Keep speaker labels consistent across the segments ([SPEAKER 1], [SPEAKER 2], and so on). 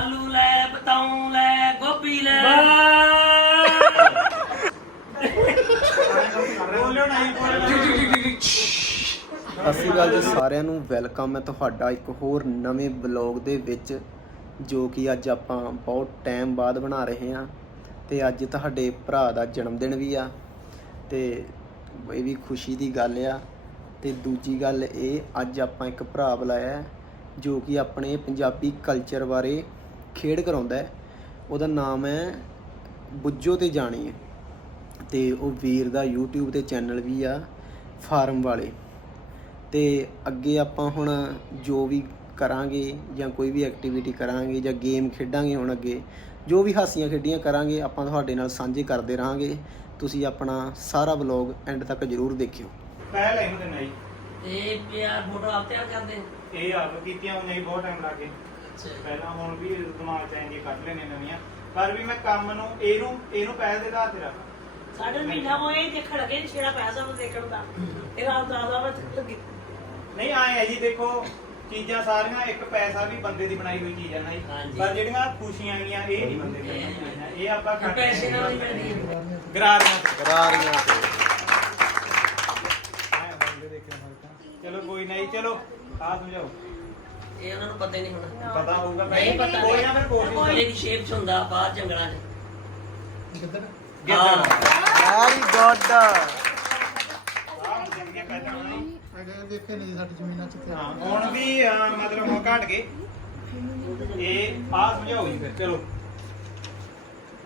[SPEAKER 1] ਆਲੂ ਲੈ ਬਤਾਉ ਲੈ ਗੋਭੀ ਲੈ।
[SPEAKER 2] ਸਤਿ ਸ਼੍ਰੀ ਅਕਾਲ ਜੀ ਸਾਰਿਆਂ ਨੂੰ ਵੈਲਕਮ ਹੈ ਤੁਹਾਡਾ ਇੱਕ ਹੋਰ ਨਵੇਂ ਬਲੌਗ ਦੇ ਵਿੱਚ ਜੋ ਕਿ ਅੱਜ ਆਪਾਂ ਬਹੁਤ ਟਾਈਮ ਬਾਅਦ ਬਣਾ ਰਹੇ ਹਾਂ ਤੇ ਅੱਜ ਤੁਹਾਡੇ ਭਰਾ ਦਾ ਜਨਮ ਦਿਨ ਵੀ ਆ ਤੇ ਇਹ ਵੀ ਖੁਸ਼ੀ ਦੀ ਗੱਲ ਆ। ਤੇ ਦੂਜੀ ਗੱਲ ਇਹ ਅੱਜ ਆਪਾਂ ਇੱਕ ਭਰਾ ਬੁਲਾਇਆ ਹੈ, ਜੋ ਕਿ ਆਪਣੇ ਪੰਜਾਬੀ ਕਲਚਰ ਬਾਰੇ ਖੇਡ ਕਰਾਉਂਦਾ ਹੈ ਉਹਦਾ ਨਾਮ ਹੈ ਬੁੱਜੋ ਤੇ ਜਾਣੀ ਹੈ। ਤੇ ਉਹ ਵੀਰ ਦਾ YouTube ਤੇ ਚੈਨਲ ਵੀ ਆ ਫਾਰਮ ਵਾਲੇ। ਤੇ ਅੱਗੇ ਆਪਾਂ ਹੁਣ ਜੋ ਵੀ ਕਰਾਂਗੇ ਜਾਂ ਕੋਈ ਵੀ ਐਕਟੀਵਿਟੀ ਕਰਾਂਗੇ ਜਾਂ ਗੇਮ ਖੇਡਾਂਗੇ ਹੁਣ ਅੱਗੇ ਜੋ ਵੀ ਹਾਸੀਆਂ ਖੇਡੀਆਂ ਕਰਾਂਗੇ ਆਪਾਂ ਤੁਹਾਡੇ ਨਾਲ ਸਾਂਝੇ ਕਰਦੇ ਰਹਾਂਗੇ। ਤੁਸੀਂ ਆਪਣਾ ਸਾਰਾ ਵਲੌਗ ਐਂਡ ਤੱਕ ਜਰੂਰ ਦੇਖਿਓ।
[SPEAKER 3] ਪਹਿਲ ਇਹਨੂੰ ਤੇ ਨਹੀਂ
[SPEAKER 1] ਤੇ ਪਿਆਰ ਫੋਟੋ ਆਪ ਤਿਆਰ ਕਰਦੇ
[SPEAKER 3] ਇਹ ਆਪ ਕੀਤੀਆਂ ਹੋਈਆਂ ਹੀ ਬਹੁਤ ਟਾਈਮ ਲੱਗੇ ਪਹਿਲਾਂ ਹੁਣ ਵੀ ਦਿਮਾਗ ਚ ਐਂਜੀ ਕੱਢ ਲੈਣੇ ਨਵੀਆਂ। ਪਰ ਵੀ ਮੈਂ ਕੰਮ ਨੂੰ ਇਹਨੂੰ ਇਹਨੂੰ ਪਹਿਲ ਦੇ ਆਧਾਰ ਤੇ ਰੱਖ।
[SPEAKER 4] ਸਾਡੇ ਮਹੀਨਾ ਹੋਏ ਦੇਖਣ ਲੱਗੇ ਛੇੜਾ ਪੈਸਾ ਨੂੰ ਦੇਖਣ ਦਾ। ਇਹ ਰਾਤ ਦਾ ਦਾ ਵਿੱਚ ਲੱਗੀ
[SPEAKER 3] ਨਹੀਂ ਆਏ ਹੈ ਜੀ ਦੇਖੋ ਚੀਜ਼ਾਂ ਸਾਰੀਆਂ ਇੱਕ ਪੈਸਾ ਵੀ ਬੰਦੇ ਦੀ ਬਣਾਈ ਹੋਈ ਚੀਜ਼ ਹੈ ਨਾ ਜੀ।
[SPEAKER 1] ਹਾਂਜੀ।
[SPEAKER 3] ਪਰ ਜਿਹੜੀਆਂ ਖੁਸ਼ੀਆਂ ਗੀਆਂ ਇਹ ਨਹੀਂ ਬੰਦੇ ਦੀਆਂ ਬਣਾਈਆਂ। ਇਹ ਆਪਾਂ ਕੱਢ
[SPEAKER 1] ਪੈਸੇ ਨਾਲ ਹੀ ਮਿਲਦੀ
[SPEAKER 3] ਗਰਾਰੀਆਂ
[SPEAKER 2] ਕਰਾਰੀਆਂ ਤੇ।
[SPEAKER 3] ਆਏ ਬੰਦੇ ਦੇਖਿਆ ਹਲਕਾ ਚਲੋ ਕੋਈ ਨਹੀਂ ਚਲੋ ਆ ਸਮਝਾਓ।
[SPEAKER 1] ਇਹ ਉਹਨਾਂ ਨੂੰ ਪਤਾ ਹੀ ਨਹੀਂ ਹੋਣਾ।
[SPEAKER 3] ਪਤਾ ਹੋਊਗਾ
[SPEAKER 1] ਨਹੀਂ ਪਤਾ।
[SPEAKER 3] ਕੋਈ ਨਾ ਫਿਰ ਕੋਸ਼ਿਸ਼ ਕਰੋ
[SPEAKER 1] ਇਹ ਦੀ ਸ਼ੇਪ ਚ ਹੁੰਦਾ ਬਾਹਰ ਜੰਗਲਾਂ ਚ।
[SPEAKER 3] ਗਿੱਦੜ।
[SPEAKER 2] Very good.
[SPEAKER 3] ਆਹ ਜ਼ਿੰਦਗੀ ਪੈਦਾ ਹੋਣੀ
[SPEAKER 5] ਅਗਰ ਦੇਖੇ ਨਹੀਂ ਸਾਡੀ ਜ਼ਮੀਨਾਂ ਚ ਤੇ
[SPEAKER 3] ਹਾਂ ਹੁਣ ਵੀ ਅਹ, ਮਤਲਬ ਹੁਣ ਘਟ ਗਏ। ਇਹ ਆ ਸਮਝਾਓ ਜੀ ਫਿਰ ਚਲੋ।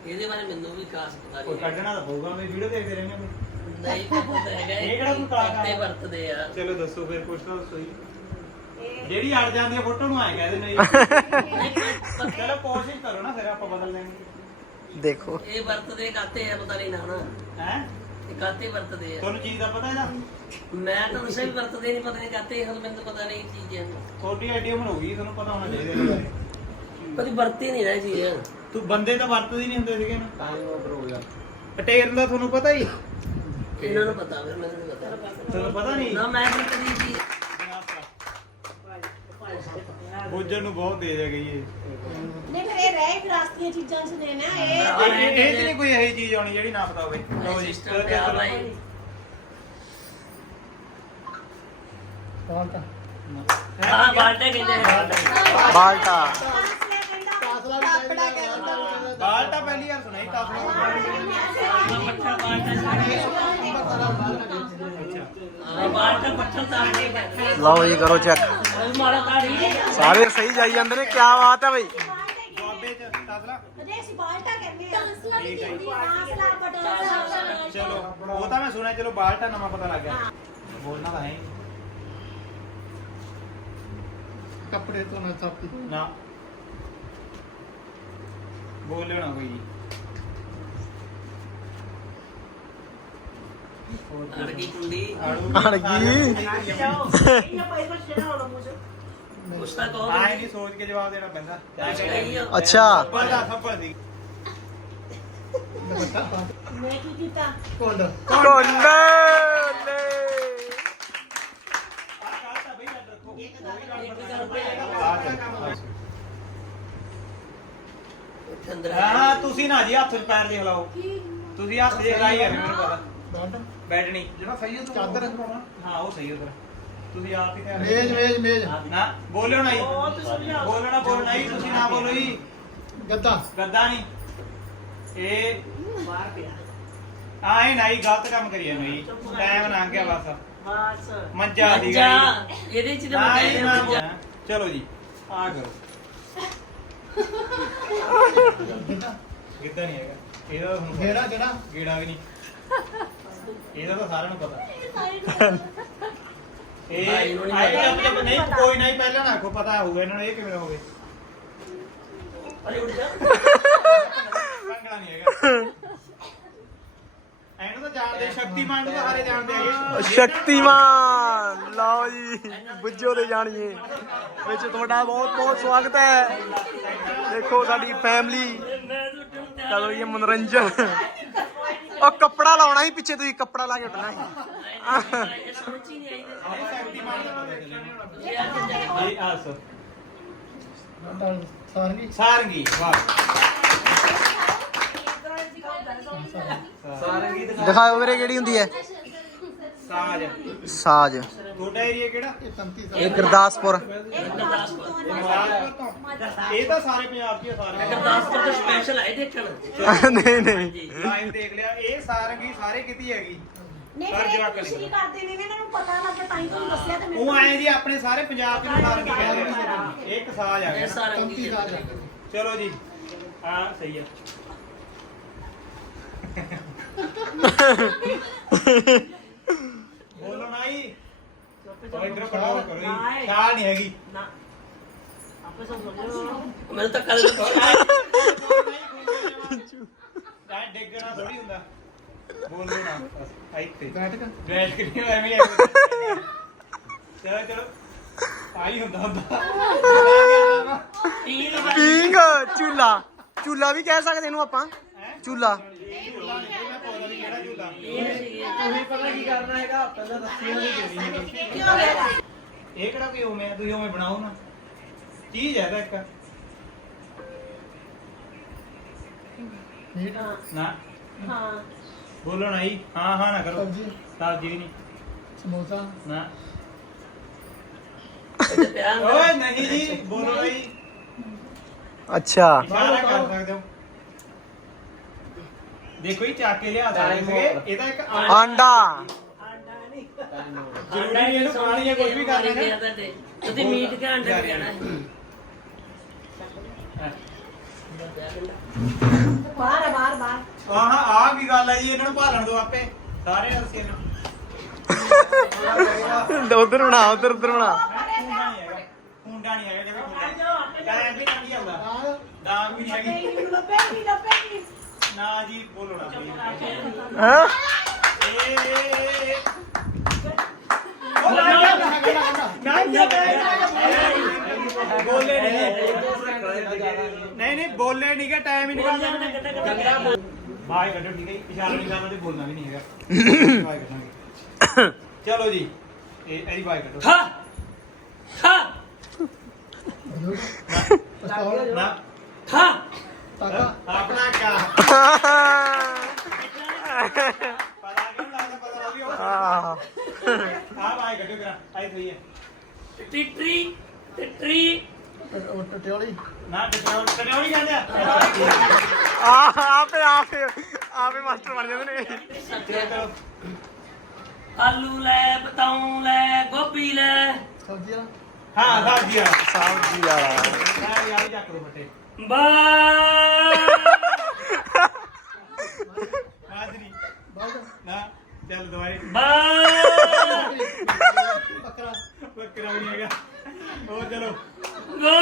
[SPEAKER 1] ਇਹਦੇ ਬਾਰੇ ਮੈਨੂੰ ਵੀ ਖਾਸ ਪਤਾ
[SPEAKER 3] ਕੋਈ
[SPEAKER 1] ਨਹੀਂ
[SPEAKER 3] ਕੱਢਣਾ ਤਾਂ ਹੋਊਗਾ ਮੈਂ ਵੀਡੀਓ ਦੇਖਦੇ ਰਹਿੰਦੇ ਹਾਂ।
[SPEAKER 1] ਨਹੀਂ ਪਤਾ ਹੈਗਾ
[SPEAKER 3] ਇਹ ਕਿਹੜਾ ਕੋਈ ਕਾਲਾ
[SPEAKER 1] ਕੱਤੇ ਵਰਤਦੇ ਆ।
[SPEAKER 3] ਚਲੋ ਦੱਸੋ ਫਿਰ ਕੁਛ ਤਾਂ ਦੱਸੋ ਜੀ ਜਿਹੜੀ ਅੜ ਜਾਂਦੀ ਹੈ ਫੋਟੋ ਨੂੰ ਆਏ ਕਹਿੰਦੇ
[SPEAKER 1] ਪਰ-
[SPEAKER 3] ਚਲੋ ਕੋਸ਼ਿਸ਼ ਕਰੋ ਨਾ ਫਿਰ ਆਪਾਂ ਬਦਲ ਲੈਂਗੇ
[SPEAKER 2] ਦੇਖੋ।
[SPEAKER 1] ਇਹ ਵਰਤਦੇ ਕਾਤੇ ਆ ਪਤਾ ਨਹੀਂ ਨਾ ਨਾ।
[SPEAKER 3] ਹੈ?
[SPEAKER 1] ਇਹ ਕਾਤੇ ਵਰਤਦੇ ਆ?
[SPEAKER 3] ਤੁਹਾਨੂੰ ਚੀਜ਼ ਦਾ ਪਤਾ ਇਹਦਾ?
[SPEAKER 1] ਮੈਂ ਤਾਂ ਉਸੇ ਵੀ ਵਰਤਦੇ ਨਹੀਂ ਪਤਾ ਨਹੀਂ ਕਾਤੇ ਹੁਣ ਮੈਨੂੰ ਤਾਂ ਪਤਾ ਨਹੀਂ ਇਹ ਚੀਜ਼ ਹੈ
[SPEAKER 3] ਆਈਡੀਆ ਬਣਾਉਗੀ ਤੁਹਾਨੂੰ ਪਤਾ ਹੋਣਾ ਚਾਹੀਦਾ ਇਹਦੇ ਬਾਰੇ।
[SPEAKER 1] ਕਦੀ ਵਰਤੀ ਨਹੀਂ ਨਾ ਚੀਜ਼।
[SPEAKER 3] ਤੂੰ ਬੰਦੇ ਤਾਂ ਵਰਤਦੇ ਹੀ ਨਹੀਂ ਹੁੰਦੇ ਸੀਗੇ ਨਾ। ਤਾਂ ਹੀ ਆਰਡਰ ਹੋ ਗਿਆ। ਪਟੇਰਨ ਦਾ ਤੁਹਾਨੂੰ ਪਤਾ ਹੀ?
[SPEAKER 1] ਇਹਨਾਂ ਨੂੰ ਪਤਾ ਫਿਰ ਮੈਨੂੰ ਨਹੀਂ ਪਤਾ।
[SPEAKER 3] ਤੁਹਾਨੂੰ ਪਤਾ ਨਹੀਂ
[SPEAKER 1] ਨਾ ਮੈਂ ਨਹੀਂ ਕਦੀ ਚੀਜ਼
[SPEAKER 3] ਬੋਝਣ ਨੂੰ ਬਹੁਤ ਦੇ ਜਾ ਗਈ ਇਹ।
[SPEAKER 4] ਨਹੀਂ ਫਿਰ ਇਹ ਰਹਿ ਵਿਰਾਸਤੀਆਂ ਚੀਜ਼ਾਂ ਚ ਨੇ ਨਾ ਇਹ
[SPEAKER 3] ਇਹ ਇਹ- ਇਹ 'ਚ ਨਹੀਂ ਕੋਈ ਇਹੋ ਚੀਜ਼ ਆਉਣੀ ਜਿਹੜੀ ਨਾ ਪਤਾ ਹੋਵੇ। ਲਓ ਜੀ
[SPEAKER 1] ਸਿਸਟਮ ਹਾਂ ਬਾਲਟੇ ਕਹਿੰਦੇ ਨੇ।
[SPEAKER 2] ਬਾਲਟਾ
[SPEAKER 4] ਕਹਿੰਦਾ
[SPEAKER 1] ਪੱਠਾ ਬਾਲਟਾ ਹਾਂ ਬਾਲਟਾ ਪੱਠਾ ਤਾਂ ਨਹੀਂ ਕਹਿੰਦੇ
[SPEAKER 2] ਲਓ ਜੀ ਕਰੋ ਚੈੱਕ
[SPEAKER 1] ਮਾੜਾ ਕਾੜੀ
[SPEAKER 2] ਸਾਰੇ ਸਹੀ ਜਾਈ ਜਾਂਦੇ ਨੇ ਕੀ ਬਾਤ ਹੈ ਬਈ
[SPEAKER 3] ਬਾਬੇ ਚ ਤਸਲਾ
[SPEAKER 4] ਅਜੇ ਅਸੀਂ ਬਾਲਟਾ ਕਹਿੰਦੇ ਆ
[SPEAKER 3] ਠੀਕ ਹੈ ਜੀ।
[SPEAKER 4] ਫਾਸਲਾ ਪਟੋਸਾ
[SPEAKER 3] ਚਲੋ ਉਹ ਤਾਂ ਮੈਂ ਸੁਣਿਆ ਚਲੋ ਬਾਲ ਤਾਂ ਨਵਾਂ ਪਤਾ ਲੱਗ ਗਿਆ ਬੋਲਣਾ ਤਾਂ ਹੈ।
[SPEAKER 5] ਕੱਪੜੇ ਤੋਂ ਨਾ ਚਾਪੀ
[SPEAKER 3] ਨਾ ਬੋਲਿਓ ਨਾ ਕੋਈ ਆਏ ਨਹੀਂ ਸੋਚ ਕੇ ਜਵਾਬ ਦੇਣਾ ਪੈਂਦਾ।
[SPEAKER 2] ਅੱਛਾ।
[SPEAKER 3] ਥੱਪੜ ਦਾ ਥੱਪੜ ਦੀ।
[SPEAKER 4] ਮੈਂ ਕੀ ਕੀਤਾ?
[SPEAKER 5] ਕੋਂਡ
[SPEAKER 1] ਉੱਥੇ ਅੰਦਰ
[SPEAKER 3] ਹਾਂ ਤੁਸੀਂ ਨਾ ਜੀ ਹੱਥ 'ਚ ਪੈਰ ਦੇ ਹਿਲਾਓ ਤੁਸੀਂ ਹੱਥ ਹਿਲਾਈ ਜਾਂਦੇ ਮੈਨੂੰ ਪਤਾ।
[SPEAKER 5] ਬਾਲਟਾ
[SPEAKER 3] ਬੈਠਣੀ।
[SPEAKER 5] ਜਿਹੜਾ ਸਹੀ ਹੈ ਚਾਦਰ।
[SPEAKER 3] ਹਾਂ ਉਹ ਸਹੀ ਉਧਰ। ਤੁਸੀਂ ਆਪ ਹੀ ਧਿਆਨ
[SPEAKER 5] ਮੇਜ਼ ਮੇਜ਼ ਮੇਜ਼।
[SPEAKER 3] ਨਾ ਬੋਲਿਓ ਨਾ ਜੀ।
[SPEAKER 4] ਉਹ ਤੁਸੀਂ ਸਮਝਾਓ
[SPEAKER 3] ਬੋਲਣਾ ਬੋਲਣਾ ਜੀ ਤੁਸੀਂ ਨਾ ਬੋਲੋ ਜੀ।
[SPEAKER 5] ਗੱਦਾ।
[SPEAKER 3] ਗੱਦਾ ਨਹੀਂ। ਇਹ
[SPEAKER 4] ਬਾਹਰ ਪਿਆ।
[SPEAKER 3] ਆਏ ਨਹੀਂ ਗਲਤ ਕੰਮ ਕਰੀ ਜਾਂਦੇ ਜੀ। ਟਾਈਮ ਲੰਘ ਗਿਆ ਬਸ।
[SPEAKER 4] ਬਸ।
[SPEAKER 3] ਮੰਜਾ
[SPEAKER 1] ਇਹਦੇ ਚ ਤਾਂ।
[SPEAKER 3] ਚਲੋ ਜੀ ਆ ਕਰੋ। ਗਿੱਧਾ ਨਹੀਂ ਹੈਗਾ। ਇਹਦਾ ਤੁਹਾਨੂੰ
[SPEAKER 5] ਜਿਹੜਾ ਜਿਹੜਾ
[SPEAKER 3] ਗੇੜਾ ਵੀ ਨਹੀਂ। ਇਹਦਾ ਤਾਂ ਸਾਰਿਆਂ ਨੂੰ ਪਤਾ। ਇਹ
[SPEAKER 1] ਭਾਈ ਨੂੰ ਨਹੀਂ ਪਤਾ।
[SPEAKER 3] ਜਦ ਨਹੀਂ ਕੋਈ ਨਹੀਂ ਪਹਿਲਾਂ ਨਾ ਆਖੋ ਪਤਾ ਹੋਊਗਾ ਇਹਨਾਂ ਨੂੰ ਇਹ ਕਿਵੇਂ ਹੋਵੇ।
[SPEAKER 1] ਅਰੇ ਉੱਡ ਜਾ
[SPEAKER 3] ਭੰਗੜਾ ਨਹੀਂ ਹੈਗਾ। ਇਹਨੂੰ ਤਾਂ ਜਾਣਦੇ ਸ਼ਕਤੀਮਾਨ ਨੂੰ ਤਾਂ ਸਾਰੇ ਜਾਣਦੇ ਹੈਗੇ।
[SPEAKER 2] ਸ਼ਕਤੀਮਾਨ ਲਓ ਜੀ ਬੁੱਝੋ ਤੇ ਜਾਣੀਏ। ਵਿੱਚ ਤੁਹਾਡਾ ਬਹੁਤ ਬਹੁਤ ਸਵਾਗਤ ਹੈ। ਦੇਖੋ ਸਾਡੀ ਫੈਮਿਲੀ ਚਲੋ ਇਹ ਮਨੋਰੰਜਨ। ਉਹ ਕੱਪੜਾ ਲਾਉਣਾ ਸੀ ਪਿੱਛੇ ਤੁਸੀਂ ਕੱਪੜਾ ਲਾ ਕੇ ਉੱਠਣਾ ਸੀ
[SPEAKER 1] ਇਹ ਹੀ
[SPEAKER 3] ਆਸੋ
[SPEAKER 5] ਸਾਰਗੀ
[SPEAKER 3] ਸਾਰੰਗੀ ਵਾਹ
[SPEAKER 2] ਦਿਖਾਓ ਵੀਰੇ ਕਿਹੜੀ ਹੁੰਦੀ ਹੈ।
[SPEAKER 3] ਸਾਜ।
[SPEAKER 2] ਸਾਜ।
[SPEAKER 3] ਤੁਹਾਡਾ ਏਰੀਆ ਕਿਹੜਾ?
[SPEAKER 5] ਇਹ ਤੰਤੀ
[SPEAKER 2] ਇਹ ਗੁਰਦਾਸਪੁਰ
[SPEAKER 3] ਇਹ ਤਾਂ ਸਾਰੇ ਪੰਜਾਬ 'ਚ ਹੀ ਆ ਸਾਰੇ।
[SPEAKER 1] ਗੁਰਦਾਸਪੁਰ ਤੋਂ ਸਪੈਸ਼ਲ ਆਏ ਦੇਖਣ।
[SPEAKER 2] ਨਹੀਂ ਨਹੀਂ।
[SPEAKER 1] ਜੀ
[SPEAKER 3] ਲਾਈਵ ਦੇਖ ਲਿਆ ਇਹ ਸਾਰੰਗੀ ਸਾਰੇ ਕਿਤੇ ਹੈਗੀ।
[SPEAKER 4] ਨਹੀਂ
[SPEAKER 3] ਪਰ
[SPEAKER 4] ਫਿਰ
[SPEAKER 3] ਜਵਾਕ
[SPEAKER 4] ਇਹ ਕੁਛ
[SPEAKER 3] ਨਹੀਂ।
[SPEAKER 4] ਨਹੀਂ ਕਰਦੇ ਨੇ ਇਹਨਾਂ ਨੂੰ ਪਤਾ ਲੱਗ ਤਾਂ ਹੀ ਤੁਹਾਨੂੰ ਦੱਸਿਆ ਤੇ
[SPEAKER 3] ਉਹ ਆਏ ਜੀ ਆਪਣੇ ਸਾਰੇ ਪੰਜਾਬ 'ਚ ਨੂੰ ਸਾਰੰਗੀ ਕਹਿੰਦੇ ਆ ਇਹ ਇੱਕ ਸਾਜ ਆ
[SPEAKER 1] ਇਹ
[SPEAKER 3] ਗਿਆ। ਨਾ।
[SPEAKER 1] ਸਾਰੰਗੀ
[SPEAKER 5] ਤੰਤੀ ਸਾਜ
[SPEAKER 3] ਚਲੋ ਜੀ। ਹਾਂ ਸਹੀ ਆ। ਬੋਲੋ ਨਾਈ ਉਹ ਇਧਰ ਕੰਟਰੋਲ ਕਰੋ ਜੀ ਛਾਲ ਨਹੀਂ ਹੈਗੀ।
[SPEAKER 4] ਨਾ। ਆਪੇ ਸਮਝੋ
[SPEAKER 1] ਮੈਨੂੰ ਤਾਂ ਕੱਲ
[SPEAKER 3] ਤਾਂ ਡਿੱਗਣਾ ਥੋੜੀ ਹੁੰਦਾ। ਬੋਲੋ ਨਾ ਬਸ ਇੱਥੇ।
[SPEAKER 5] ਬੈਠ ਕੇ
[SPEAKER 3] ਬੈਠ ਕੇ ਨਹੀਂ ਐਵੇਂ ਐਵੇਂ ਚਲੋ ਚਲੋ। ਆਈ ਹੁੰਦਾ ਹੁੰਦਾ।
[SPEAKER 1] ਤੀਨ
[SPEAKER 2] ਕਿੰਗ ਚੂਲਾ। ਚੂਲਾ ਵੀ ਕਹਿ ਸਕਦੇ ਇਹਨੂੰ ਆਪਾਂ। ਚੂਲਾ।
[SPEAKER 3] ਝੂਲਾ ਨਹੀਂ ਮੈਂ ਪੌਦਾ ਨਹੀਂ ਕਿਹੜਾ ਝੂਲਾ
[SPEAKER 1] ਤੁਸੀਂ ਪਤਾ ਕੀ ਕਰਨਾ ਹੈਗਾ ਪਹਿਲਾਂ ਰੱਸੀਆਂ ਨਹੀਂ ਦੇਣੀ
[SPEAKER 4] ਕੀ ਹੋ ਗਿਆ
[SPEAKER 3] ਇਹ ਕਿਹੜਾ ਕੋਈ ਉਵੇਂ ਆ, ਤੁਸੀਂ ਉਵੇਂ ਬਣਾਓ ਨਾ ਚੀਜ਼ ਹੈ ਤਾਂ ਇੱਕ
[SPEAKER 5] ਮੀਟ
[SPEAKER 3] ਨਾ
[SPEAKER 4] ਹਾਂ
[SPEAKER 3] ਬੋਲੋ ਨਾ ਜੀ ਹਾਂ ਹਾਂ ਨਾ ਕਰੋ
[SPEAKER 5] ਸਬਜ਼ੀ
[SPEAKER 3] ਸਬਜ਼ੀ ਵੀ ਨਹੀਂ
[SPEAKER 5] ਸਮੋਸਾ
[SPEAKER 3] ਨਾ
[SPEAKER 1] ਤੇ ਪਿਆ ਹੁੰਦਾ।
[SPEAKER 3] ਓਏ ਨਹੀਂ ਜੀ ਬੋਲੋ ਨਾ ਜੀ
[SPEAKER 2] ਅੱਛਾ
[SPEAKER 3] ਇਸ਼ਾਰਾ ਕਰ ਸਕਦੇ ਹੋ ਦੇਖੋ ਇਹ ਚੱਕ ਕੇ ਲਿਆ ਸਕਦੇ ਇਹਦਾ ਇੱਕ ਆਂਡਾ।
[SPEAKER 2] ਆਂਡਾ।
[SPEAKER 4] ਆਂਡਾ ਨਹੀਂ।
[SPEAKER 3] ਜ਼ਰੂਰੀ ਨਹੀਂ ਇਹਨੂੰ ਖਾਣੀ ਹੈ ਕੁਝ ਵੀ ਕਰ ਲੈਣਾ
[SPEAKER 1] ਤੁਸੀਂ ਮੀਟ ਕੇ ਅੰਡੇ ਕਹਿਣਾ
[SPEAKER 4] ਬਾਹਰ ਆ, ਬਾਹਰ ਬਾਹਰ।
[SPEAKER 3] ਆਹ ਆਹ ਕੀ ਗੱਲ ਹੈ ਜੀ ਇਹਨਾਂ ਨੂੰ ਭਾਲਣ ਦਿਓ ਆਪੇ। ਸਾਰੇ ਅਸੀਂ ਇਹਨਾਂ
[SPEAKER 2] ਉਧਰ ਬਣਾ ਉਧਰ ਉਧਰ ਬਣਾ
[SPEAKER 3] ਮੁੰਡਾ ਨਹੀਂ ਹੈਗਾ। ਮੁੰਡਾ ਨਹੀਂ ਹੈਗਾ ਜਿਵੇਂ ਮੁੰਡਾ ਟਾਈਮ ਵੀ ਨਹੀਂ ਆਉਂਦਾ
[SPEAKER 5] ਨਾਲ
[SPEAKER 3] ਦਾਗ ਵੀ ਨਹੀਂ ਹੈਗੀ
[SPEAKER 4] ਨਹੀਂ ਲੱਭੇ ਨਹੀਂ ਲੱਭੇ ਨਹੀਂ
[SPEAKER 3] ਨਾ ਜੀ ਬੋਲੋ ਨਾ please।
[SPEAKER 2] ਹਾਂ?
[SPEAKER 3] ਨਾ ਨਾ ਨਾ ਨਾ ਬੋਲੇ ਨਹੀਂ ਨਹੀਂ ਨਹੀਂ ਬੋਲੇ ਨਹੀਂ ਕਿ ਟਾਈਮ ਹੀ ਨਿਕਲ ਜਾਂਦਾ ਬਾਈ ਕੱਢੋ ਠੀਕ ਹੈ ਇਸ਼ਾਰਾ ਨਹੀਂ ਕਰਨਾ ਤੇ ਬੋਲਣਾ ਵੀ ਨਹੀਂ ਹੈਗਾ। ਬਾਈ ਕੱਢਾਂਗੇ। ਚਲੋ ਜੀ ਇਹ ਇਹਦੀ ਬਾਈ ਕੱਢੋ।
[SPEAKER 1] ਖਾ।
[SPEAKER 5] ਪਸਤੌਲ
[SPEAKER 3] ਨਾ।
[SPEAKER 1] ਖਾ।
[SPEAKER 5] ਤਾਕਾ
[SPEAKER 3] ਆਪਣਾ ਕਾ। ਪਤਾ ਕਿਉਂ ਲੱਗਦਾ ਪਤਾ ਲੱਗ ਗਿਆ
[SPEAKER 2] ਆਹ
[SPEAKER 3] ਆ ਬਾਈ ਕੱਢੋ ਕਰਾ ਆਈ ਸਹੀ ਹੈ।
[SPEAKER 1] ਟਿਟਰੀ ਟਿਟਰੀ।
[SPEAKER 5] ਉਹ ਟਟਿਓਲੀ।
[SPEAKER 3] ਨਾ ਟਟਿਓਲ ਟਟਿਓਲ ਕਹਿੰਦੇ ਆ।
[SPEAKER 2] ਆਹ ਆਪੇ ਆਪੇ ਆਪੇ ਮਾਸਟਰ ਬਣ ਜਾਂਦੇ ਨੇ।
[SPEAKER 3] ਚਲੋ ਚਲੋ
[SPEAKER 1] ਆਲੂ ਲੈ ਬਤਾਉ ਲੈ ਗੋਭੀ ਲੈ।
[SPEAKER 5] ਸਬਜ਼ੀ ਵਾਲਾ
[SPEAKER 3] ਹਾਂ ਆ
[SPEAKER 2] ਸਬਜ਼ੀ ਵਾਲਾ
[SPEAKER 3] ਮੈਂ ਯਾਰ ਚੱਕ ਦੋ ਫੱਟੇ।
[SPEAKER 5] ਬਾਗ
[SPEAKER 3] ਨਾ ਚੱਲ
[SPEAKER 1] ਬਾ।
[SPEAKER 5] ਬੱਕਰਾ।
[SPEAKER 3] ਬੱਕਰਾ ਵੀ ਨਹੀਂ ਹੈਗਾ। ਹੋਰ ਚਲੋ
[SPEAKER 1] ਗੋ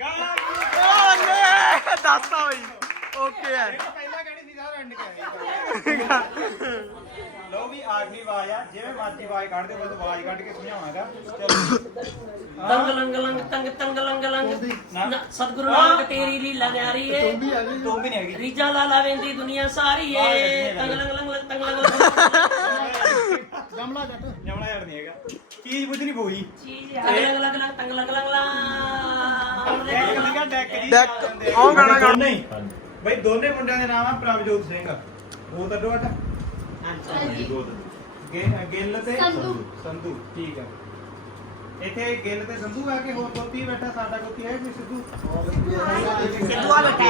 [SPEAKER 3] ਗਾਣਾ
[SPEAKER 2] ਓਲੇ ਦੱਸਤਾ ਬਈ ਓਕੇ ਹੈ
[SPEAKER 3] ਇਹ ਤਾਂ ਪਹਿਲਾਂ ਕਹਿਣੀ ਸੀ ਸਾਰਾ ਐਂਡ ਕਰਾਂਗੇ ਲੋ ਵੀ ਆਖਰੀ ਆਵਾਜ਼ ਆ। ਜਿਵੇਂ ਮਰਜ਼ੀ ਆਵਾਜ਼ ਕੱਢ ਦੇ ਬਸ ਆਵਾਜ਼ ਕੱਢ ਕੇ ਸਮਝਾਉਣਾਗਾ। ਚਲੋ।
[SPEAKER 1] ਤੰਗ ਲੰਗ ਲੰਗ ਤੰਗ ਤੰਗ ਲੰਗ ਲੰਗ ਨਾ, ਸਤਿਗੁਰੂ ਨਾਨਕ ਤੇਰੀ ਲੀਲਾ ਨਿਆਰੀ ਏ।
[SPEAKER 5] ਤੂੰ ਵੀ ਆ ਗਈ।
[SPEAKER 3] ਤੂੰ ਵੀ ਨਹੀਂ ਹੈਗੀ।
[SPEAKER 1] ਰੀਜਾ ਲਾਲਾ ਵੇਂਦੀ ਦੁਨੀਆ ਸਾਰੀ ਏ। ਤੰਗ ਲੰਗ ਲੰਗ ਲੰਗ ਤੰਗ ਲੰਗ ਲੰਗ
[SPEAKER 5] ਜਮਲਾ ਜੱਟ।
[SPEAKER 3] ਜਮਣਾ ਯਾਰ ਨਹੀਂ ਹੈਗਾ। ਚੀਜ਼ ਬੁੱਝਣੀ ਪਊਗੀ।
[SPEAKER 4] ਚੀਜ਼
[SPEAKER 1] ਤੰਗ ਲੰਗ ਲੰਗ ਲੰਗ ਤੰਗ ਲੰਗ ਲੰਗ ਲੰਗ
[SPEAKER 3] ਡੈਕ ਨਿਕਾ ਡੈਕ ਜੀ।
[SPEAKER 2] ਡੈਕ,
[SPEAKER 3] ਆ ਜਾਂਦੇ ਆ।
[SPEAKER 2] ਉਹ ਗਾਣਾ ਗਾਉਣਾ।
[SPEAKER 3] ਨਹੀਂ ਬਈ ਦੋਨੇ ਮੁੰਡਿਆਂ ਦੇ ਨਾਮ ਆ ਪ੍ਰਭਜੋਤ ਸਿੰਘ। ਉਹ ਤਾਂ ਡੋਟ ਗਿੱਲ ਤੇ
[SPEAKER 6] ਸੰਧੂ।
[SPEAKER 3] ਸੰਧੂ ਠੀਕ ਹੈ। ਇੱਥੇ ਗਿੱਲ ਤੇ ਸੰਧੂ ਆ ਕੇ ਹੋਰ ਕੋਤੀ ਬੈਠਾ ਸਾਡਾ ਕੋਤੀ ਹੈ ਕੋਈ ਸਿੱਧੂ?
[SPEAKER 4] ਸਿੱਧੂ ਆ ਬੈਠਾ।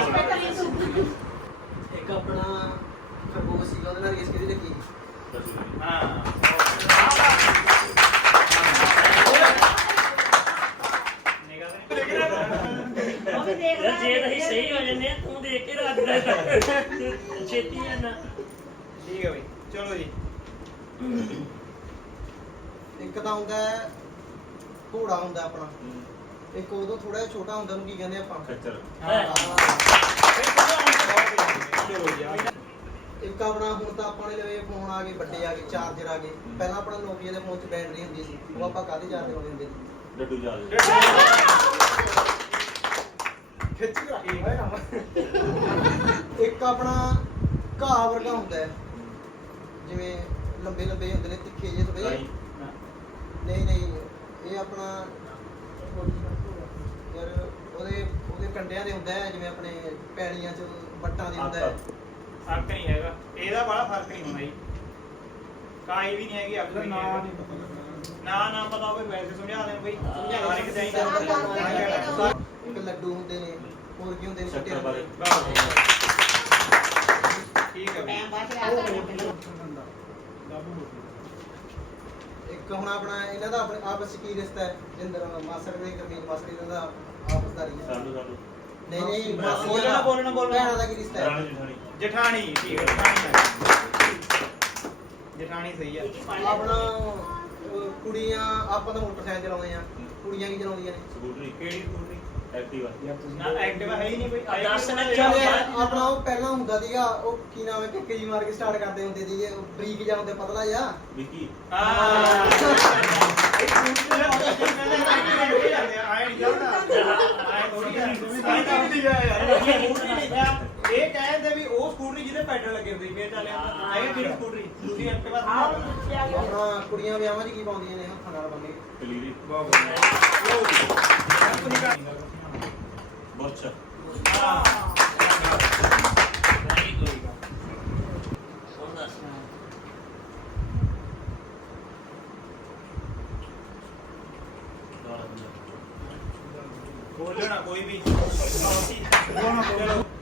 [SPEAKER 2] ਇੱਕ ਆਪਣਾ ਖਰਗੋਸ਼ ਸੀਗਾ ਉਹਦੇ ਨਾਲ ਰੇਸ ਕਿਹਦੀ ਲੱਗੀ?
[SPEAKER 3] ਹਾਂ। ਨਿਗਾਹ
[SPEAKER 4] ਉਹ ਵੀ ਦੇਖ
[SPEAKER 1] ਯਾਰ ਜੇ ਅਸੀਂ ਸਹੀ ਹੋ ਜੰਨੇ ਤੂੰ ਦੇਖ ਕੇ ਰੱਖਦਾ ਛੇਤੀ ਜਾਣਾ
[SPEAKER 3] ਠੀਕ ਹੈ ਬਈ ਚਲੋ ਜੀ।
[SPEAKER 2] ਇੱਕ ਤਾਂ ਹੁੰਦਾ ਹੈ ਘੋੜਾ ਹੁੰਦਾ ਆਪਣਾ। ਇੱਕ ਉਦੋਂ ਥੋੜਾ ਜਿਹਾ ਛੋਟਾ ਹੁੰਦਾ ਉਹਨੂੰ ਕੀ ਕਹਿੰਦੇ ਆਪਾਂ?
[SPEAKER 3] ਜੀ
[SPEAKER 2] ਇੱਕ ਆਪਣਾ ਹੁਣ ਤਾਂ ਆਪਾਂ ਨੇ ਲਵੇ ਫੋਨ ਆ ਗਏ ਵੱਡੇ ਆ ਗਏ ਚਾਰਜਰ ਆ ਗਏ। ਪਹਿਲਾਂ ਆਪਣਾ ਨੋਕੀਆ ਦੇ ਫੋਨ 'ਚ ਬੈਟਰੀ ਹੁੰਦੀ ਸੀ ਉਹ ਆਪਾਂ ਕਾਹਦੇ ਚਾਰਜਰ ਲਾਉਂਦੇ ਹੁੰਦੇ ਸੀ?
[SPEAKER 6] ਲੱਡੂ ਜਾਲ
[SPEAKER 2] ਖਿੱਚ ਕੇ ਰੱਖ ਹੋਇਆ ਕੰਮ ਇੱਕ ਆਪਣਾ ਘਾਹ ਵਰਗਾ ਹੁੰਦਾ ਹੈ। ਜਿਵੇਂ ਲੰਬੇ ਲੰਬੇ ਹੁੰਦੇ ਨੇ ਤਿੱਖੇ ਜਿਹੇ ਥੋੜੇ
[SPEAKER 6] ਰਾਈ
[SPEAKER 2] ਨਹੀਂ ਨਹੀਂ ਇਹ ਆਪਣਾ ਯਾਰ ਉਹਦੇ ਉਹਦੇ ਕੰਡਿਆਂ ਦੇ ਹੁੰਦਾ ਹੈ ਜਿਵੇਂ ਆਪਣੇ ਪੈਣੀਆਂ 'ਚ ਵੱਟਾਂ ਦੇ ਹੁੰਦਾ ਹੈ।
[SPEAKER 3] ਫ਼ਰਕ ਨਹੀਂ ਹੈਗਾ। ਇਹਦਾ ਬੜਾ ਫ਼ਰਕ ਨਹੀਂ ਹੋਣਾ ਜੀ। ਕਾਈ ਵੀ ਨਹੀਂ ਹੈਗੀ ਅੱਗ ਨਹੀਂ ਹੈਗਾ। ਨਾ ਨਾ ਪਤਾ ਹੋਵੇ ਵੈਸੇ ਸਮਝਾ ਦੇ ਬਈ। ਹਰ ਇੱਕ ਚਾਹੀਦਾ
[SPEAKER 2] ਇੱਕ ਲੱਡੂ ਹੁੰਦੇ ਨੇ ਹੋਰ ਕੀ ਹੁੰਦੇ ਨੇ ਛੋਟੇ
[SPEAKER 3] ਠੀਕ ਹੈ। ਬਈ
[SPEAKER 2] ਇੱਕ ਹੁਣ ਆਪਣਾ ਇਹਨਾਂ ਦਾ ਆਪਣੇ ਆਪਸ 'ਚ ਕੀ ਰਿਸ਼ਤਾ ਹੈ? ਜਿੰਦਰ ਮਾਸੜ ਦੇ ਗਰਮੀਤ ਮਾਸੜ ਇਹਨਾਂ ਦਾ ਆਪਸ ਦਾ ਰਿਸ਼ਤਾ
[SPEAKER 6] ਸਾਡੂ ਸਾਡੂ।
[SPEAKER 2] ਨਹੀਂ ਨਹੀਂ ਮਾਸੀ
[SPEAKER 3] ਬੋਲਣਾ, ਬੋਲਣਾ, ਬੋਲਣਾ।
[SPEAKER 2] ਭੈਣਾਂ ਦਾ ਕੀ ਰਿਸ਼ਤਾ ਹੈ?
[SPEAKER 6] ਰਾਣੀ ਜਠਾਣੀ
[SPEAKER 3] ਜਠਾਣੀ ਠੀਕ ਹੈ ਜਠਾਣੀ ਹੈ। ਜਠਾਣੀ ਸਹੀ ਹੈ।
[SPEAKER 2] ਆਪਣਾ ਅਹ, ਕੁੜੀਆਂ ਆਪਾਂ ਤਾਂ ਮੋਟਰਸਾਈਕਲ ਚਲਾਉਂਦੇ ਆ ਕੁੜੀਆਂ ਕੀ ਚਲਾਉਂਦੀਆਂ ਨੇ?
[SPEAKER 6] ਸਕੂਟਰੀ।
[SPEAKER 3] ਕਿਹੜੀ ਸਕੂਟਰੀ?
[SPEAKER 6] ਐਕਟਿਵਾ
[SPEAKER 3] ਨਾ ਐਕਟਿਵਾ ਹੈ ਹੀ ਨਹੀਂ ਬਈ ਆਈ
[SPEAKER 1] ਦਸ ਮਿੰਟ
[SPEAKER 2] ਚੱਲ
[SPEAKER 1] ਚੱਲ
[SPEAKER 2] ਯਾਰ, ਆਪਣਾ ਉਹ ਪਹਿਲਾਂ ਹੁੰਦਾ ਸੀਗਾ ਉਹ ਕੀ ਨਾਮ ਹੈ ਕਿੱਕੇ ਜੀ ਮਾਰ ਕੇ ਸਟਾਰਟ ਕਰਦੇ ਹੁੰਦੇ ਸੀਗੇ ਉਹ ਬਰੀਕ ਜਿਹਾ ਹੁੰਦਾ ਪਤਲਾ ਜਿਹਾ।
[SPEAKER 6] ਵਿੱਕੀ।
[SPEAKER 3] ਇਹ ਕਹਿੰਦੇ ਵੀ ਉਹ ਸਕੂਟਰੀ ਜਿਹਦੇ ਪੈਡਲ ਲੱਗੇ ਹੁੰਦੇ ਸੀ, ਫੇਰ ਚੱਲਿਆ ਆਏ ਕਿਹੜੀ ਸਕੂਟਰੀ ਤੁਸੀਂ ਐਕਟਿਵਾ
[SPEAKER 2] ਆਪਣਾ ਕੁੜੀਆਂ ਵਿਆਹਾਂ 'ਚ ਕੀ ਪਾਉਂਦੀਆਂ ਨੇ ਹੱਥਾਂ ਨਾਲ ਬੰਨੇ
[SPEAKER 6] ਕਲੀਰੀ ਬੁਰਛ
[SPEAKER 1] ਹੁਣ ਦੱਸ
[SPEAKER 3] ਬੋਲਣਾ ਕੋਈ ਵੀ। ਚਲੋ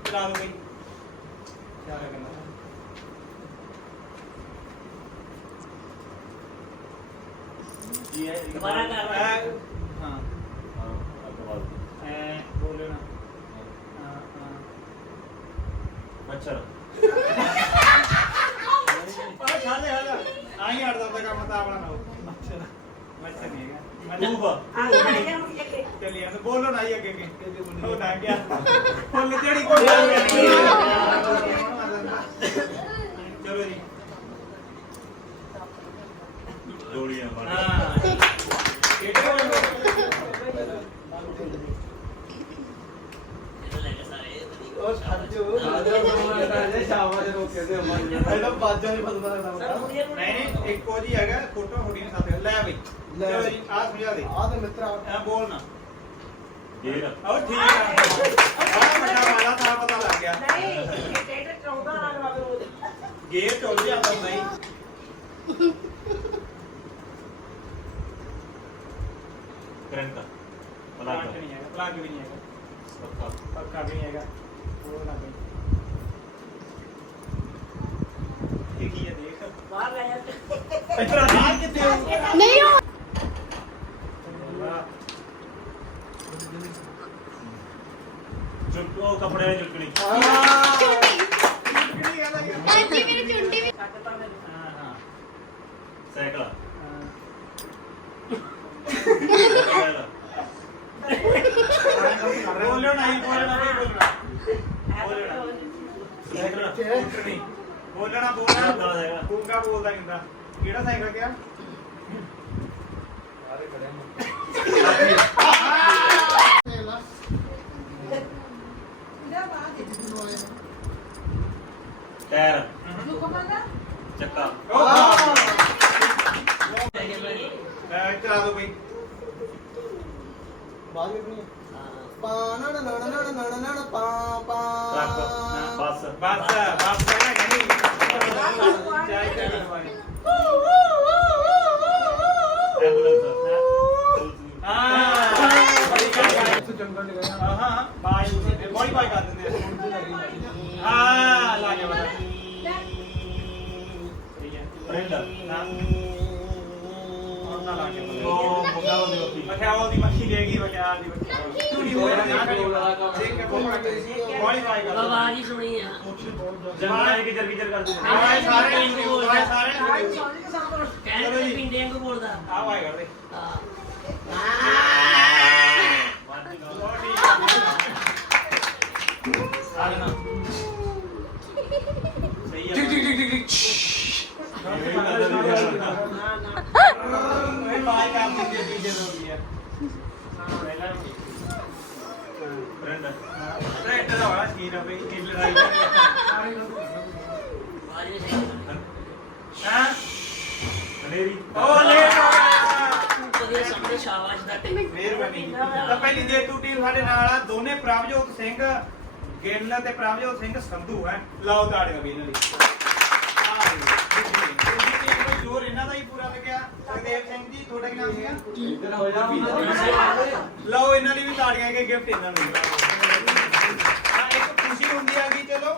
[SPEAKER 3] ਚਲਾ ਦੋ ਬਈ ਕਿਆ ਕਰਨਾ
[SPEAKER 6] ਕੀ ਹੈ
[SPEAKER 1] ਦੁਬਾਰਾ ਕਰ।
[SPEAKER 3] ਐ, ਹਾਂ।
[SPEAKER 6] ਹਾਂ। ਅੱਗਵਾਲ
[SPEAKER 3] ਐ ਬੋਲਣਾ ਹਾਂ ਹਾਂ
[SPEAKER 6] ਮੱਛਰ
[SPEAKER 3] ਓਏ ਖਾਲੇ ਹਾਲਾ ਆਈ ਹੜਦਾ ਦਾ ਕੰਮ ਤਾਂ ਆਪਣਾ ਨਾ ਮੱਛਰ ਮੱਛਰ ਨਹੀਂ ਹੈਗਾ।
[SPEAKER 6] ਧੂਫ
[SPEAKER 3] ਚੱਲੀ ਜਾਂਦਾ ਬੋਲੋ ਨਾ ਹੀ ਅੱਗੇ ਅੱਗੇ। ਹੋ ਨਾ ਗਿਆ। ਫੁੱਲ ਜਿਹੜੀ ਚਲੋ ਜੀ
[SPEAKER 6] ਡੋਰੀਆਂ ਬਣ
[SPEAKER 3] ਹਾਂ ਕਿਹੜੇ ਬੋਲੋ
[SPEAKER 1] ਇਹ ਲੈ ਕੇ ਸਾਰੇ
[SPEAKER 2] ਉਹ ਛੱਡੋ ਸ਼ਾਬਾਸ਼ ਰੋਕੇ ਦੇ ਇਹਦਾ ਬਾਜਾਂ ਹੀ ਫਸਦਾ ਰਹਿੰਦਾ
[SPEAKER 3] ਨਹੀਂ ਨਹੀਂ ਇੱਕੋ ਜੀ ਹੈਗਾ ਫੋਟੋ ਹੋਣੀ ਨੇ ਸਾਥੇ ਲੈ ਬਈ
[SPEAKER 2] ਲੈ
[SPEAKER 3] ਚਲੋ। ਜੀ ਆਹ ਸਮਝਾ ਦੇ।
[SPEAKER 2] ਆ ਤੇ ਮਿੱਤਰਾ।
[SPEAKER 3] ਐ ਬੋਲਣਾ
[SPEAKER 6] ਗੇਰ
[SPEAKER 3] ਆਹ ਠੀਕ ਆ। ਬੜਾ ਵੱਡਾ ਵਾਲਾ ਤਾਂ ਪਤਾ ਲੱਗ ਗਿਆ। ਗੇਰ ਚੱਲ ਜਾਂਦਾ ਹੁੰਦਾ ਹੀ
[SPEAKER 6] ਕਰੰਟ
[SPEAKER 3] ਪਲਾਕ ਨਹੀਂ ਹੈਗਾ ਪਲਾਕ ਵੀ ਨਹੀਂ ਹੈਗਾ।
[SPEAKER 6] ਪੱਕਾ।
[SPEAKER 3] ਪੱਕਾ ਵੀ ਨਹੀਂ ਹੈਗਾ ਉਹ ਨਾ ਬਈ ਇਹ ਕੀ ਹੈ ਦੇਖ ਇਤਰਾ ਨਾਲ ਕਿੱਥੇ ਹੋ?
[SPEAKER 7] ਨਹੀਂ
[SPEAKER 6] ਉਹ ਕੱਪੜੇ ਵਾਲੀ
[SPEAKER 3] ਗੱਲ ਹੈ
[SPEAKER 7] ਹਾਂਜੀ ਮੇਰੀ ਚੁੰਡੀ ਵੀ
[SPEAKER 3] ਹਾਂ ਹਾਂ
[SPEAKER 6] ਸਾਈਕਲ।
[SPEAKER 3] ਬੋਲਿਓ ਨਹੀਂ ਬੋਲਣਾ ਨਹੀਂ ਬੋਲਣਾ। ਬੋਲਣਾ।
[SPEAKER 6] ਸਾਈਕਲ।
[SPEAKER 3] ਨਹੀਂ ਬੋਲਣਾ ਬੋਲਣਾ।
[SPEAKER 6] ਸਾਈਕਲ ਹੈਗਾ।
[SPEAKER 3] ਕੂੰਗਾ ਬੋਲਦਾ ਕਿੰਦਾ ਕਿਹੜਾ ਸਾਈਕਲ ਗਿਆ
[SPEAKER 6] ਟਾਇਰ ਚੱਕਾ
[SPEAKER 3] ਮੈਂ ਚਲਾ ਦੋ ਬਈ
[SPEAKER 2] ਬਾਅਦ ਵਿੱਚ ਨਹੀਂ ਪਾ ਨਾ ਨਾ ਨਾ ਨਾ ਨਾ ਨਾ ਨਾ ਪਾ ਪਾ
[SPEAKER 6] ਟਰੱਕ ਬੱਸ
[SPEAKER 3] ਬਸ ਬਸ ਕਹਿਣਾ ਕਹਿੰਦੀ ਚਾਹ ਚਾਹ ਕਰਵਾਣੀ ਹਾਂ ਲਾ ਕੇ ਬਤਾ
[SPEAKER 6] ਫਰੈਂਡ
[SPEAKER 3] ਨਾ ਲਾ ਕੇ
[SPEAKER 6] ਉਹ ਬਗਾਵ ਦੇ ਉੱਤੇ
[SPEAKER 3] ਮਖਿਆਵਲ ਦੀ ਮੱਖੀ ਲੈ ਗਈ ਮਖਿਆਵਲ ਦੀ ਮੱਖੀ। ਚੂੜੀ ਹੋ ਜਾਂਦੀ ਦੇਖ ਕੇ ਬੜੀ ਬਾਈ ਕਰ
[SPEAKER 1] ਆਵਾਜ਼ ਹੀ ਸੁਣੀ ਆ।
[SPEAKER 6] ਜੰਗਲਾਂ ਕੀ ਜਰ ਜਰ ਕਰਦੇ ਨੇ।
[SPEAKER 3] ਆਏ ਸਾਰੇ ਆਏ ਸਾਰੇ।
[SPEAKER 1] ਕਹਿੰਦੇ ਪਿੰਡੇ ਵਾਂਗੂ ਬੋਲਦਾ।
[SPEAKER 3] ਆ ਵਾਈ ਕਰਦੇ।
[SPEAKER 1] ਹਾਂ।
[SPEAKER 3] ਆ। ਲੈਣਾ ਸਹੀ ਹੈ। ਇਹ ਬਾਈ ਕੰਮ ਦੀ ਪਹਿਲਾਂ ਵੀ
[SPEAKER 6] ਫਰੈਂਡ
[SPEAKER 3] ਦਾ। ਸ਼ੀਨ ਆ ਬਈ ਹਾਂ।
[SPEAKER 1] ਵਧੀਆ ਸ਼ਾਬਾਸ਼ ਦਾ
[SPEAKER 3] ਮਿਹਰਬਾਨੀ। ਤਾਂ ਪਹਿਲੀ ਜੇਤੂ ਟੀਮ ਸਾਡੇ ਨਾਲ ਆ ਦੋਨੇ ਪ੍ਰਭਜੋਤ ਸਿੰਘ ਗਿੱਲ ਤੇ ਪ੍ਰਭਜੋਤ ਸਿੰਘ ਸੰਧੂ ਹੈ ਲਾਓ ਤਾੜੀਆਂ ਵੀ ਇਹਨਾਂ ਲਈ ਜ਼ੋਰ ਇਹਨਾਂ ਦਾ ਹੀ ਪੂਰਾ ਲੱਗਿਆ। ਸਰਦੇਵ ਸਿੰਘ ਜੀ ਤੁਹਾਡਾ ਕੀ ਨਾਮ ਸੀਗਾ? ਲਓ ਇਹਨਾਂ ਲਈ ਵੀ ਤਾੜੀਆਂ ਕੇ ਗਿਫਟ ਇਹਨਾਂ ਨੂੰ। ਹਾਂ ਇੱਕ ਖੁਸ਼ੀ ਹੁੰਦੀ ਆ ਕਿ ਚਲੋ।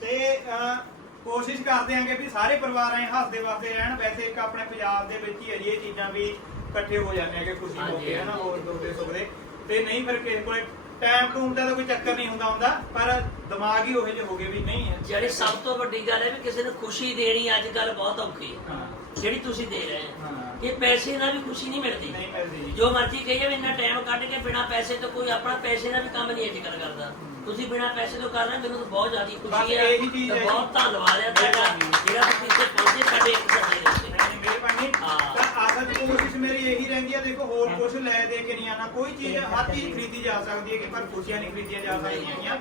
[SPEAKER 3] ਤੇ ਅਹ, ਕੋਸ਼ਿਸ਼ ਕਰਦੇ ਆਂਗੇ ਵੀ ਸਾਰੇ ਪਰਿਵਾਰ ਐ ਹੱਸਦੇ ਵਸਦੇ ਰਹਿਣ। ਵੈਸੇ ਇੱਕ ਆਪਣੇ ਪੰਜਾਬ ਦੇ ਵਿੱਚ ਹੀ ਹੈ ਜੀ ਇਹ ਚੀਜ਼ਾਂ ਵੀ ਇਕੱਠੇ ਹੋ ਜਾਂਦੇ ਆਗੇ ਖੁਸ਼ੀ ਹੋ ਕੇ ਹੈ ਨਾ ਹੋਰ ਦੁੱਖਦੇ ਸੁਖਦੇ ਤੇ ਨਹੀਂ ਫਿਰ ਕਿਸੇ ਕੋਲੇ ਟਾਈਮ ਟੂਮ ਦਾ ਤਾਂ ਕੋਈ ਚੱਕਰ ਨਹੀਂ ਹੁੰਦਾ ਹੁੰਦਾ ਪਰ ਦਿਮਾਗ ਹੀ ਉਹੋ ਜਿਹੇ ਹੋ ਗਏ ਵੀ ਨਹੀਂ ਹੈ।
[SPEAKER 1] ਜਿਹੜੀ ਸਭ ਤੋਂ ਵੱਡੀ ਗੱਲ ਹੈ ਵੀ ਕਿਸੇ ਨੂੰ ਖੁਸ਼ੀ ਦੇਣੀ ਅੱਜ ਕੱਲ ਬਹੁਤ ਔਖੀ ਹਾਂ। ਜਿਹੜੀ ਤੁਸੀਂ ਦੇ ਰਹੇ ਹੋ।
[SPEAKER 3] ਹਾਂ।
[SPEAKER 1] ਇਹ ਪੈਸੇ ਨਾਲ ਵੀ ਖੁਸ਼ੀ ਨਹੀਂ ਮਿਲਦੀ।
[SPEAKER 3] ਨਹੀਂ ਮਿਲਦੀ ਜੀ।
[SPEAKER 1] ਜੋ ਮਰਜ਼ੀ ਕਹੀਏ ਵੀ ਇੰਨਾ ਟਾਈਮ ਕੱਢ ਕੇ ਬਿਨਾ ਪੈਸੇ ਤੋਂ ਕੋਈ ਆਪਣਾ ਪੈਸੇ ਨਾਲ ਵੀ ਕੰਮ ਨਹੀਂ ਅੱਜ ਕੱਲ ਕਰਦਾ। ਤੁਸੀਂ ਬਿਨਾ ਪੈਸੇ ਤੋਂ ਕਰ ਰਹੇ ਮੈਨੂੰ ਤਾਂ ਬਹੁਤ ਜ਼ਿਆਦਾ ਖੁਸ਼ੀ ਹੈ।
[SPEAKER 3] ਇਹੀ ਚੀਜ਼
[SPEAKER 1] ਤੇ
[SPEAKER 3] ਹੈ।
[SPEAKER 1] ਬਹੁਤ ਧੰਨਵਾਦ ਹੈ ਤੁਹਾਡਾ। ਜਿਹੜਾ ਤੁਸੀਂ ਇੱਥੇ ਪਹੁੰਚੇ ਸਾਡੇ ਇੱਕ ਸੱਜੇ ਦੇ ਉੱਤੇ।
[SPEAKER 3] ਮਿਹਰਬਾਨੀ।
[SPEAKER 1] ਹਾਂ।
[SPEAKER 3] ਤਾਂ ਆਖਰ ਚ ਕੋਸ਼ਿਸ਼ ਮੇਰੀ ਇਹੀ ਰਹਿੰਦੀ ਹੈ ਦੇਖੋ ਹੋਰ ਕੁਝ ਲੈ ਦੇ ਕੇ ਨਹੀਂ ਆਣਾ ਕੋਈ ਚੀਜ਼ ਹਰ ਚੀਜ਼ ਖਰੀਦੀ ਜਾ ਸਕਦੀ ਹੈ ਕਿ ਪਰ ਖੁਸ਼ੀਆਂ ਨਹੀਂ ਖਰੀਦੀਆਂ ਜਾ ਸਕਦੀਆਂ ਹੈਗੀਆਂ।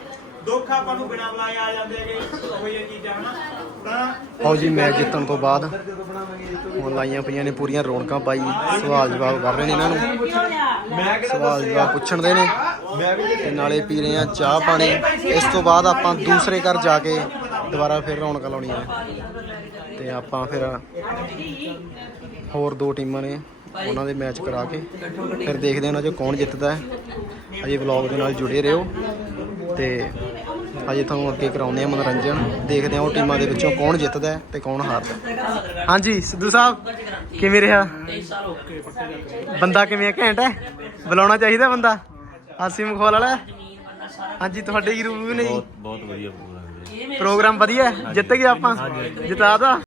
[SPEAKER 3] ਦੁੱਖ ਆਪਾਂ ਨੂੰ ਬਿਨਾਂ ਬੁਲਾਏ ਆ ਜਾਂਦੇ ਹੈਗੇ ਉਹੋ ਜਿਹੀਆਂ ਚੀਜ਼ਾਂ ਹਨਾ? ਤਾਂ
[SPEAKER 2] ਆਓ ਜੀ ਮੈਚ ਜਿੱਤਣ ਤੋਂ ਬਾਅਦ ਹੁਣ ਲਾਈਆਂ ਪਈਆਂ ਨੇ ਪੂਰੀਆਂ ਰੌਣਕਾਂ ਪਾਈ ਸਵਾਲ ਜਵਾਬ ਕਰ ਰਹੇ ਨੇ ਇਹਨਾਂ ਨੂੰ। ਸਵਾਲ ਜਵਾਬ ਪੁੱਛਣ ਦੇ ਨੇ। ਤੇ ਨਾਲੇ ਪੀ ਰਹੇ ਆ ਚਾਹ ਪਾਣੀ। ਇਸ ਤੋਂ ਬਾਅਦ ਆਪਾਂ ਦੂਸਰੇ ਘਰ ਜਾ ਕੇ ਦੁਬਾਰਾ ਫਿਰ ਰੌਣਕਾਂ ਲਾਉਣੀ ਹੈ ਤੇ ਆਪਾਂ ਫਿਰ ਹੋਰ ਦੋ ਟੀਮਾਂ ਨੇ, ਉਹਨਾਂ ਦੇ ਮੈਚ ਕਰਾ ਕੇ ਫਿਰ ਦੇਖਦੇ ਹਾਂ ਉਹਨਾਂ 'ਚੋਂ ਕੌਣ ਜਿੱਤਦਾ ਹੈ। ਅਜੇ ਵਲੌਗ ਦੇ ਨਾਲ ਜੁੜੇ ਰਹੋ ਤੇ ਅਜੇ ਤੁਹਾਨੂੰ ਅੱਗੇ ਕਰਾਉਂਦੇ ਆ ਮਨੋਰੰਜਨ। ਦੇਖਦੇ ਆ ਉਹ ਟੀਮਾਂ ਦੇ ਵਿੱਚੋਂ ਕੌਣ ਜਿੱਤਦਾ ਹੈ ਤੇ ਕੌਣ ਹਾਰਦਾ ਹਾਂਜੀ, ਸਿੱਧੂ ਸਾਹਿਬ, ਕਿਵੇਂ ਰਿਹਾ? ਬੰਦਾ ਕਿਵੇਂ ਘੈਂਟ ਹੈ? ਬੁਲਾਉਣਾ ਚਾਹੀਦਾ ਬੰਦਾ? ਹਾਸੀ ਮਖੌਲ ਵਾਲਾ ਹਾਂਜੀ, ਤੁਹਾਡੇ ਕੀ ਰਿਵਿਊ ਨੇ ਜੀ।
[SPEAKER 6] ਬਹੁਤ ਵਧੀਆ
[SPEAKER 2] ਪ੍ਰੋਗਰਾਮ ਵਧੀਆ ਹੈ? ਜਿੱਤ ਗਏ ਆਪਾਂ? ਜਿਤਾਦਾ